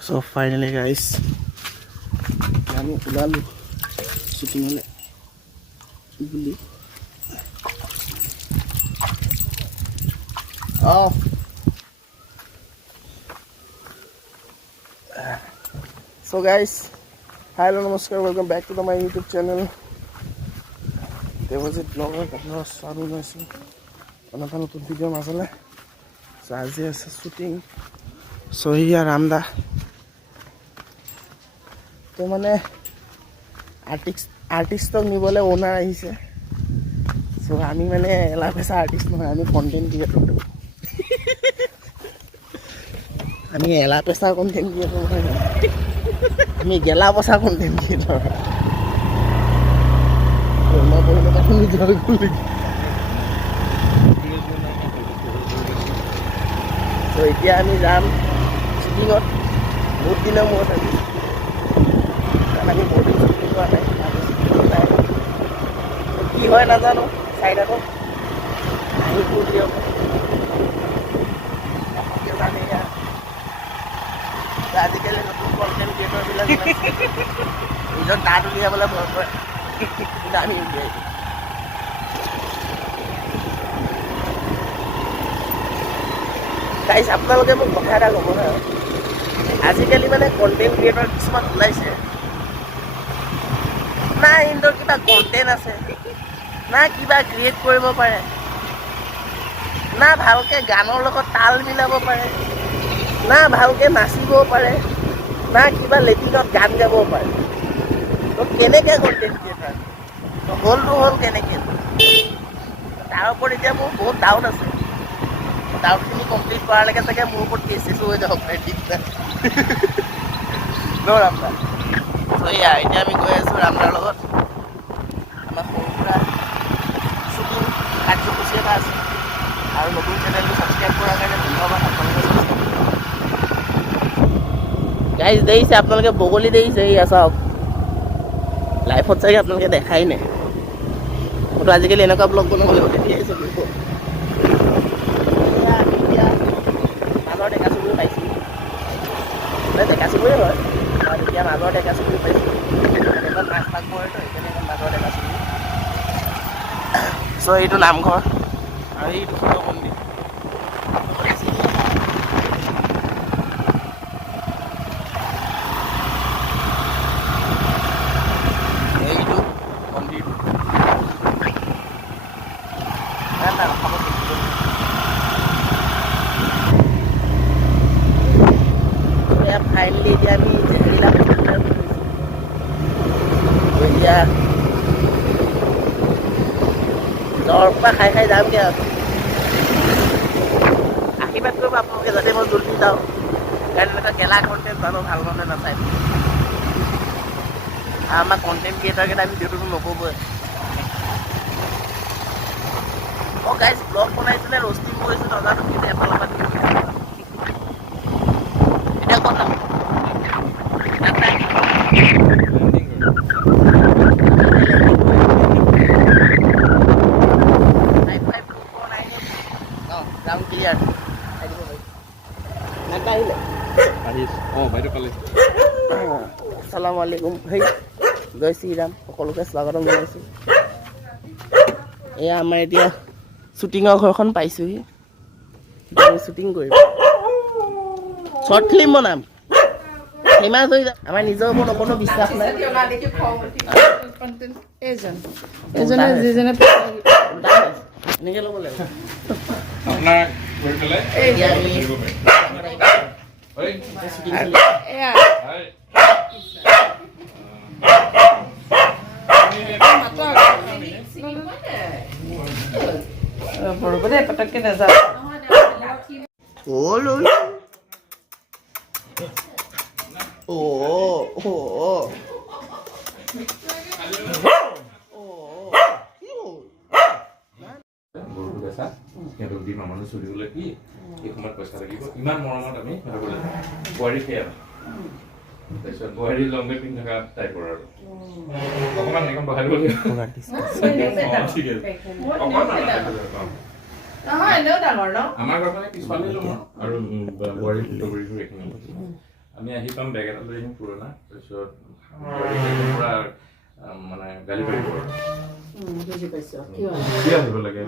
So finally guys, আমি ওলালো শ্বুটিঙলৈ বুলি So guys, hello, namaskar, welcome back to my YouTube channel. There was a vlogger আপোনাৰ চাৰু নাইছো অনাটা নতুন video' মাছলে so আজি আছে শ্বুটিং so হিয়া ৰামদা তো মানে আৰ্টিষ্টক নিবলৈ ওনাৰ আহিছে so আমি মানে এলা পেছা আৰ্টিষ্ট নহয় আমি কন্টেন্ট ক্ৰিয়েটৰ আমি এলা পেছা কন্টেন্ট ক্ৰিয়েটৰ নহয় আমি গেলা পচা কন্টেন্ট ক্ৰিয়েটৰ তো এতিয়া আমি যাম শ্বুটিঙত বহুত দিনৰ মূৰত আজি কাৰণ আমি বহুত দিন শ্বুটিং কৰা নাই কি হয় নাজানো চাই থাকো আহি দিয়ক আজিকালি নতুন কণ্টেণ্ট ক্ৰিয়েটৰবিলাক নিজৰ দাঁত উলিয়াবলৈ ভয় কৰে কিন্তু আমি উলিয়াই দিওঁ গাইজ আপোনালোকে মোক কথা এটা ক'ব না আজিকালি মানে কণ্টেণ্ট ক্ৰিয়েটৰ কিছুমান ওলাইছে না সিহঁতৰ কিবা কণ্টেণ্ট আছে না কিবা ক্ৰিয়েট কৰিব পাৰে না ভালকৈ গানৰ লগত তাল মিলাব পাৰে না ভালকৈ নাচিব পাৰে না কিবা লেটিনত গান গাব পাৰে তো কেনেকৈ কণ্টেণ্ট ক্ৰিয়েটাৰ হ'লটো হ'ল কেনেকৈ তাৰ ওপৰত এতিয়া মোৰ বহুত ডাউট আছে ডাউটখিনি কমপ্লিট কৰালৈকে চাগে মোৰ ওপৰত কেছ হৈ যাব পাৰে ঠিক নাই ন ৰামদা চ' এয়া এতিয়া আমি গৈ আছোঁ ৰামদাৰ লগত আমাৰ সৰু সুৰা শ্বুটিং কাৰ্যসূচী এটা আছে আৰু নতুন চেনেলটো ছাবস্ক্ৰাইব কৰাৰ কাৰণে ধন্যবাদ আপোনালোকে গাইজ দেখিছে আপোনালোকে বগলী দেখিছে এয়া চাওক লাইফত চাগে আপোনালোকে দেখাই নাই মইতো আজিকালি এনেকুৱা ব্লগ বনাবলৈ তেতিয়াই চলিব মাজৰ ডেকা চুবুৰী পাইছোঁ ডেকা চুবুৰী হয় আৰু এতিয়া মাজৰ ডেকা চুবুৰী পাইছোঁ এখন মাছ পাক পৰেতো সেইকাৰণে এখন মাজৰ ডেকা চুবুৰী চ' এইটো নামঘৰ আৰু এইটো শিৱ মন্দিৰ ফাইনেলি এতিয়া আমি জেহেৰিলা এতিয়া জ্বৰ পৰা খাই খাই যামগৈ আৰু আশীৰ্বাদ কৰিব আপোনালোকে যাতে মই জল্দি যাওঁ কাৰণ এনেকুৱা গেলা কণ্টেণ্ট জানো ভাল মানুহে নাচায় আৰু আমাৰ কণ্টেণ্ট ক্ৰিয়েটাৰকেইটা ভিডিঅ'টোতো নক'বই মই গাইজ ব্লগ বনাইছিলে ৰষ্টিং কৰিছোঁ নাজানো কিন্তু এফালৰ পৰা এতিয়া ক'ত যাম আসসালামু আলাইকুম ভাই জয় শ্ৰীৰাম সকলোকে স্বাগতম জনাইছোঁ এয়া আমাৰ এতিয়া শ্বুটিঙৰ ঘৰখন পাইছোঁহি আমি শ্বুটিং কৰিম শ্বৰ্ট ফিল্ম বনাম ফেমাছ হৈ যাম আমাৰ নিজৰ ওপৰত অকণো বিশ্বাস নাই এনেকৈ ল'ব লাগিব পটককে নাযাওঁ সিহঁতক দিম আমাৰ চলিবলৈ কি এই সময়ত পইচা লাগিব ইমান মৰমত আমি বোৱাৰী সেয়া তাৰপিছত বোৱাৰী লংগে পিন্ধি থকা টাইপৰ আৰু অকণমান এখন বহাই দিব লাগিব ঠিক আছে আমাৰ ঘৰখনে পিছফালে ল'ম আৰু বোৱাৰী ফটোগ্ৰাফী এইখিনি আমি আহি পাম বেগ এটা লৈ আহিম পুৰণা তাৰপিছত পুৰা মানে গালি পাৰিব আৰু বুজি পাইছো কিয় কি আহিব লাগে